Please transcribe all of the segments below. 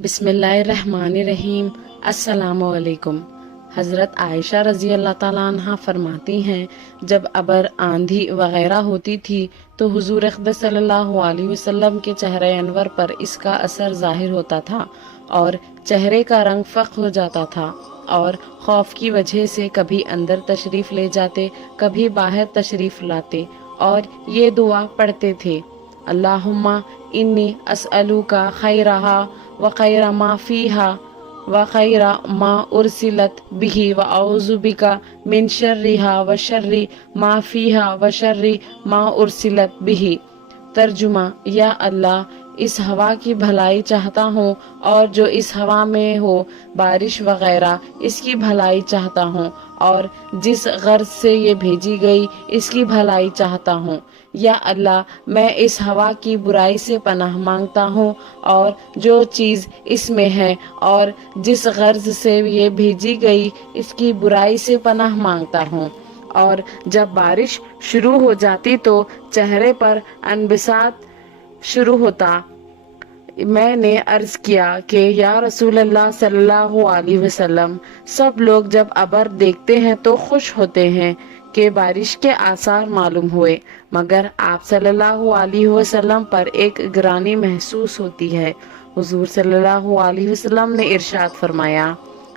بسم اللہ الرحمن الرحیم۔ السلام علیکم۔ حضرت عائشہ رضی اللہ تعالیٰ عنہ فرماتی ہیں، جب ابر، آندھی وغیرہ ہوتی تھی تو حضور اقدس صلی اللہ علیہ وسلم کے چہرے انور پر اس کا اثر ظاہر ہوتا تھا اور چہرے کا رنگ فق ہو جاتا تھا، اور خوف کی وجہ سے کبھی اندر تشریف لے جاتے، کبھی باہر تشریف لاتے اور یہ دعا پڑھتے تھے: اللہم انی اسألوکا خیرہا وخیر ما فیہا وخیر ما ارسلت بھی واعوذ بک من شرہا وشر ما فیہا وشر ما ارسلت بھی۔ ترجمہ: یا اللہ، اس ہوا کی بھلائی چاہتا ہوں اور جو اس ہوا میں ہو، بارش وغیرہ، اس کی بھلائی چاہتا ہوں، اور جس غرض سے یہ بھیجی گئی اس کی بھلائی چاہتا ہوں۔ یا اللہ، میں اس ہوا کی برائی سے پناہ مانگتا ہوں اور جو چیز اس میں ہے اور جس غرض سے یہ بھیجی گئی اس کی برائی سے پناہ مانگتا ہوں۔ اور جب بارش شروع ہو جاتی تو چہرے پر انبساط شروع ہوتا۔ میں نے عرض کیا کہ یا رسول اللہ صلی اللہ علیہ وسلم، سب لوگ جب ابر دیکھتے ہیں تو خوش ہوتے ہیں کہ بارش کے آثار معلوم ہوئے، مگر آپ صلی اللہ علیہ وسلم پر ایک گرانی محسوس ہوتی ہے۔ حضور صلی اللہ علیہ وسلم نے ارشاد فرمایا: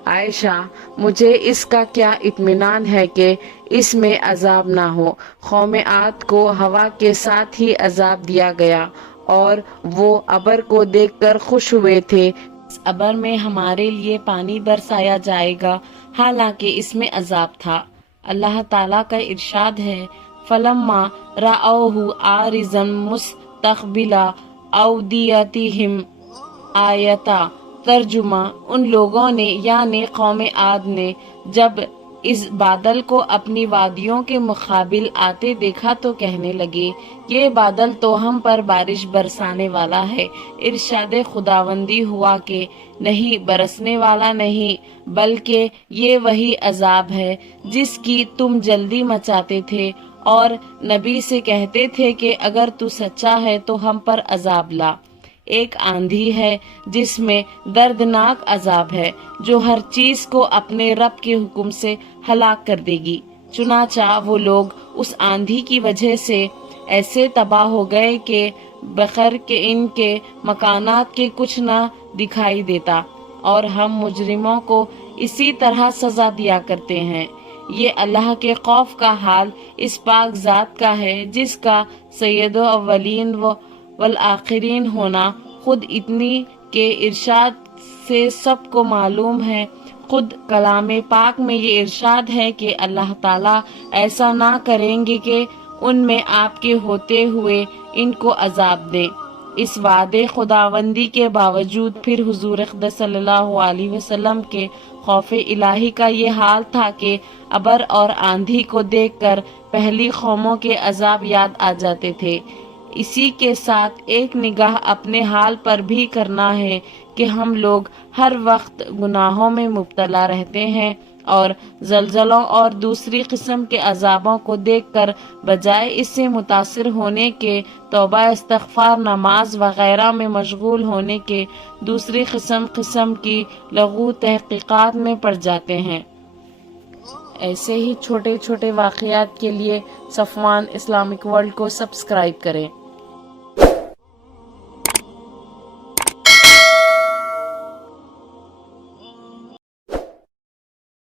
عائشہ، مجھے اس کا کیا اطمینان ہے کہ اس میں عذاب نہ ہو۔ قوم عاد کو ہوا کے ساتھ ہی عذاب دیا گیا اور وہ ابر کو دیکھ کر خوش ہوئے تھے۔ اس ابر میں ہمارے لیے پانی برسایا جائے گا، حالانکہ اس میں عذاب تھا۔ اللہ تعالیٰ کا ارشاد ہے: فَلَمَّا رَأَوْهُ عَارِضًا مُسْتَقْبِلَ أَوْدِيَتِهِمْ آیتا۔ ترجمہ: ان لوگوں نے یعنی قوم عاد نے جب اس بادل کو اپنی وادیوں کے مقابل آتے دیکھا تو کہنے لگے: یہ بادل تو ہم پر بارش برسانے والا ہے۔ ارشاد خداوندی ہوا کہ نہیں، برسنے والا نہیں، بلکہ یہ وہی عذاب ہے جس کی تم جلدی مچاتے تھے اور نبی سے کہتے تھے کہ اگر تو سچا ہے تو ہم پر عذاب لا۔ ایک آندھی ہے جس میں دردناک عذاب ہے، جو ہر چیز کو اپنے رب کے حکم سے ہلاک کر دے گی۔ چنانچہ وہ لوگ اس آندھی کی وجہ سے ایسے تباہ ہو گئے کہ بغیر کہ ان کے مکانات کے کچھ نہ دکھائی دیتا، اور ہم مجرموں کو اسی طرح سزا دیا کرتے ہیں۔ یہ اللہ کے خوف کا حال اس پاک ذات کا ہے جس کا سید الاولین والآخرین ہونا خود اتنی کہ ارشاد سے سب کو معلوم ہے۔ خود کلام پاک میں یہ ارشاد ہے کہ اللہ تعالیٰ ایسا نہ کریں گے کہ ان میں آپ کے ہوتے ہوئے ان کو عذاب دیں۔ اس وعدے خداوندی کے باوجود پھر حضور اقدس صلی اللہ علیہ وسلم کے خوف الہی کا یہ حال تھا کہ ابر اور آندھی کو دیکھ کر پہلی قوموں کے عذاب یاد آ جاتے تھے۔ اسی کے ساتھ ایک نگاہ اپنے حال پر بھی کرنا ہے کہ ہم لوگ ہر وقت گناہوں میں مبتلا رہتے ہیں اور زلزلوں اور دوسری قسم کے عذابوں کو دیکھ کر بجائے اس سے متاثر ہونے کے توبہ استغفار، نماز وغیرہ میں مشغول ہونے کے دوسری قسم کی لغو تحقیقات میں پڑ جاتے ہیں۔ ایسے ہی چھوٹے چھوٹے واقعات کے لیے صفوان اسلامک ورلڈ کو سبسکرائب کریں۔